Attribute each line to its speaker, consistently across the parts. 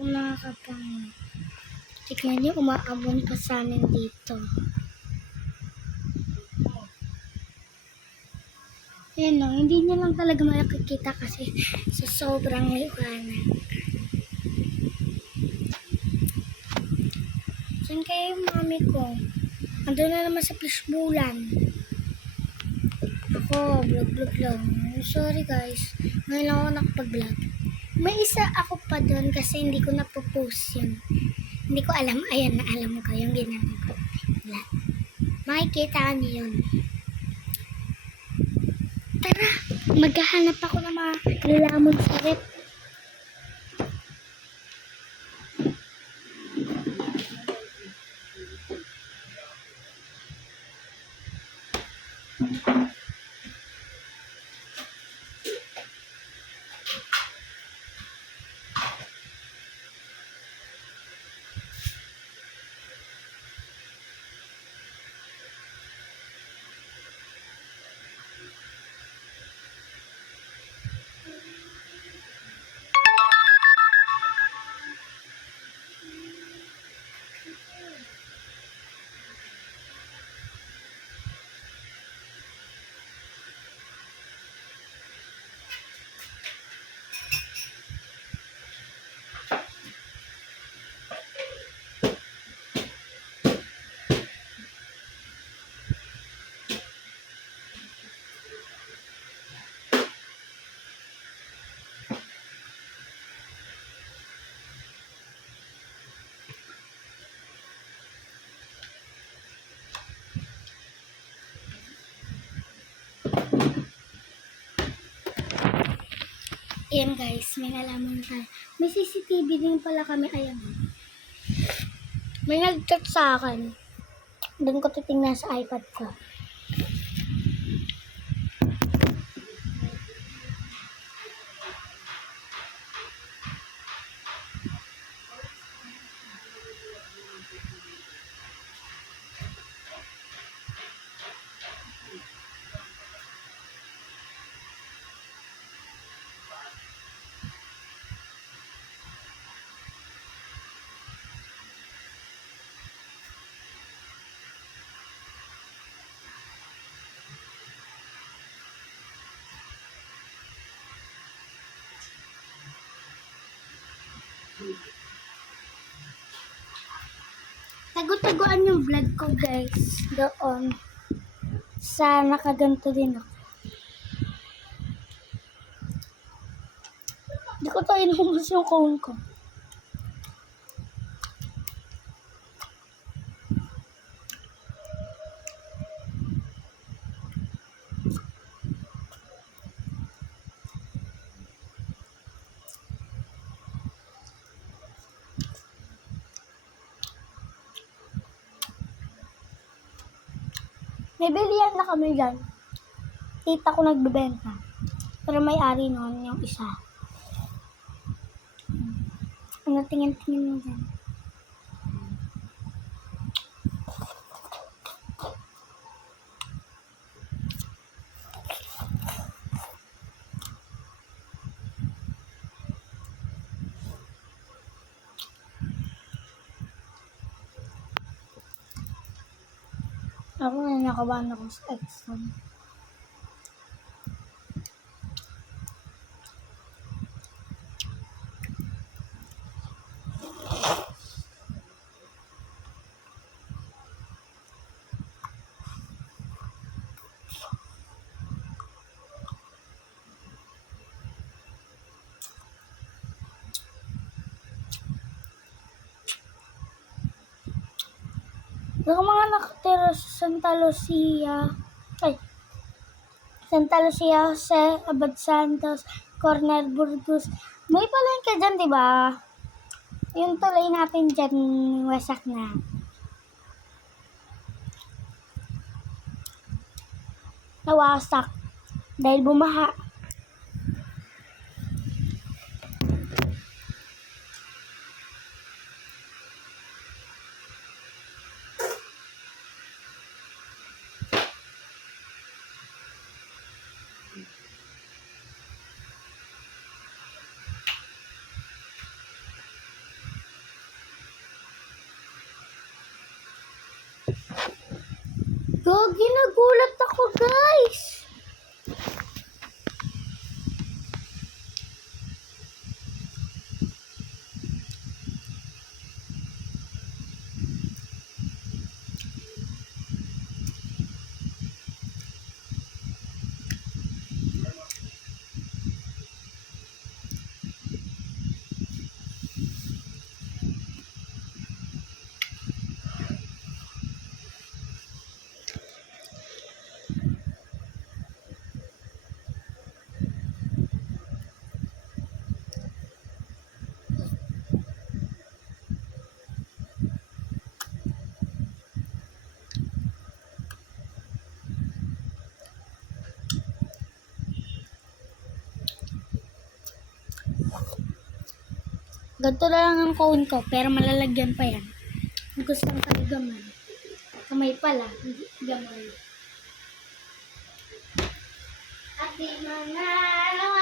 Speaker 1: mga kapang tignan niyo umaabon pa sa amin dito. Ayan no, hindi niyo lang talaga makikita kasi sa sobrang liwanag. Saan kayo yung mami ko? Ando na naman sa fishbowlan. Ako, vlog-vlog lang. Sorry guys, ngayon lang ako nakapag-vlog. May isa ako pa doon kasi hindi ko napopost yun. Hindi ko alam. Ayan, na alam ko yung ginano ko. Wala. Makikita niyo yun. Tara, maghahanap ako ng mga lalamon sa rep. Ayan guys, may nalaman na tayo. May CCTV din pala kami. Ayan. May nag-chat sa akin. Doon ko titingnan sa iPad ko. Tago-taguan yung vlog ko guys. Doon. Sa nakaganto din ako. Hindi ko to inubos yung cone ko. May bilihan na kami dyan. Tita ko nagbebenta. Pero may ari noon yung isa. Ano tingin-tingin mo dyan? Ako na nakabahan ako sa exam. Yung mga nakatira sa Santa Lucia, ay, Santa Lucia, Jose, Abad Santos, Cornel Burgos. May palengke dyan, di ba? Yung tulay natin dyan, wasak na. Nawasak. Dahil bumaha. Gagi, nagulat ako, guys. Ganito lang ang cone ko, pero malalagyan pa yan. Kung gusto ng kaligaman. Kamay pala, hindi gamay. At di mga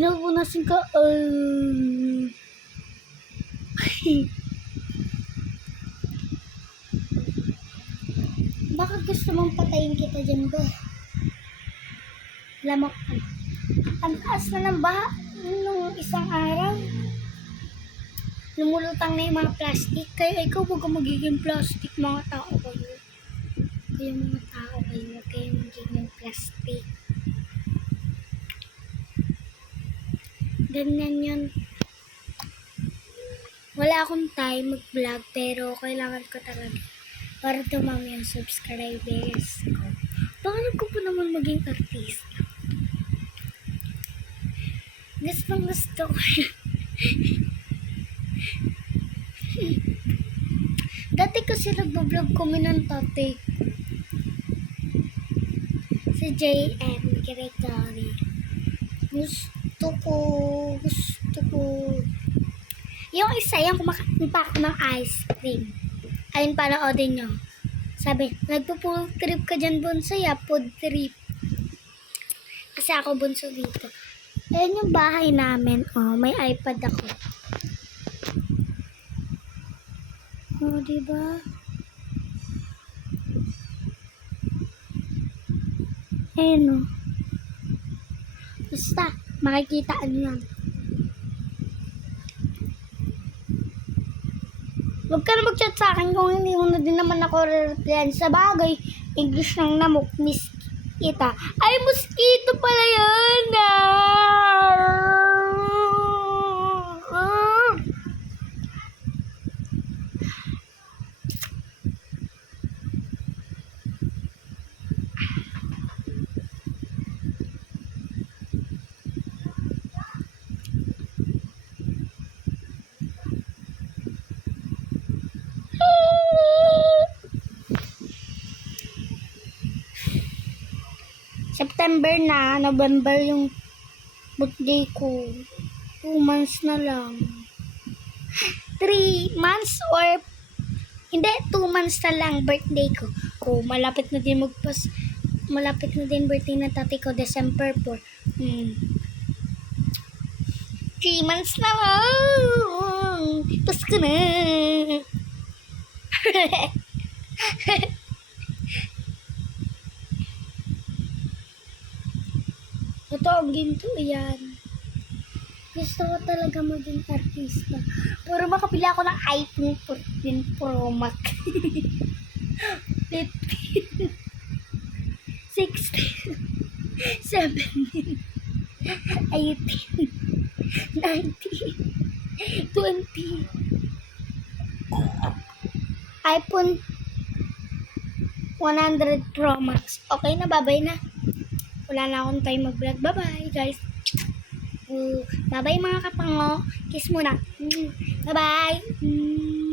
Speaker 1: Pinupunasin ko. Uh... Baka gusto mong patayin kita dyan ba? Lamok ka. Ang taas na ng baha nung isang araw. Lumulutang na yung mga plastic. Kaya ikaw huwag ka magiging plastic mga tao kayo. Kayo mga tao kayo, kayong magiging plastic. Ganyan yun. Wala akong time mag-vlog pero kailangan ko talaga para dumami ang subscribers ko. Pangarap ko po naman maging artista. Gusto gusto ko. Dati kasi nagbablog kami ng tatay ko. Si JM Gregory. Gusto ko, gusto ko. Yung isa, yung kumakain pa ako ng ice cream. Ayun, panoodin nyo. Sabi, nagpo-food trip ka dyan, bunso, ya, food trip. Kasi ako bunso dito. Ayun yung bahay namin. Oh, may iPad ako. Oh, diba? Ayun oh. Basta, makikita ano lang. Huwag ka na mag-chat sa akin kung hindi mo na din naman ako re-replyan. Sa bagay, English ng namok, miss kita. Ay, mosquito pala yun! Ah! September na, November yung birthday ko. Two months na lang. Three months or hindi, two months na lang birthday ko. Oh, malapit na din magpas malapit na din birthday ng tatay ko, December 4. Hmm. Three months na lang. Tapos ko na. Ito ang ginto yan. Gusto ko talaga maging artista. Puro makapili ako ng iPhone 14 Pro Max. 15. 16, 17, 18, 19, 20. iPhone 100 Pro Max. Okay na, babay na. Wala na akong time mag-vlog. Bye-bye, guys. Mm, Bye-bye mga kapango. Kiss muna. Mm, Bye-bye. Mm.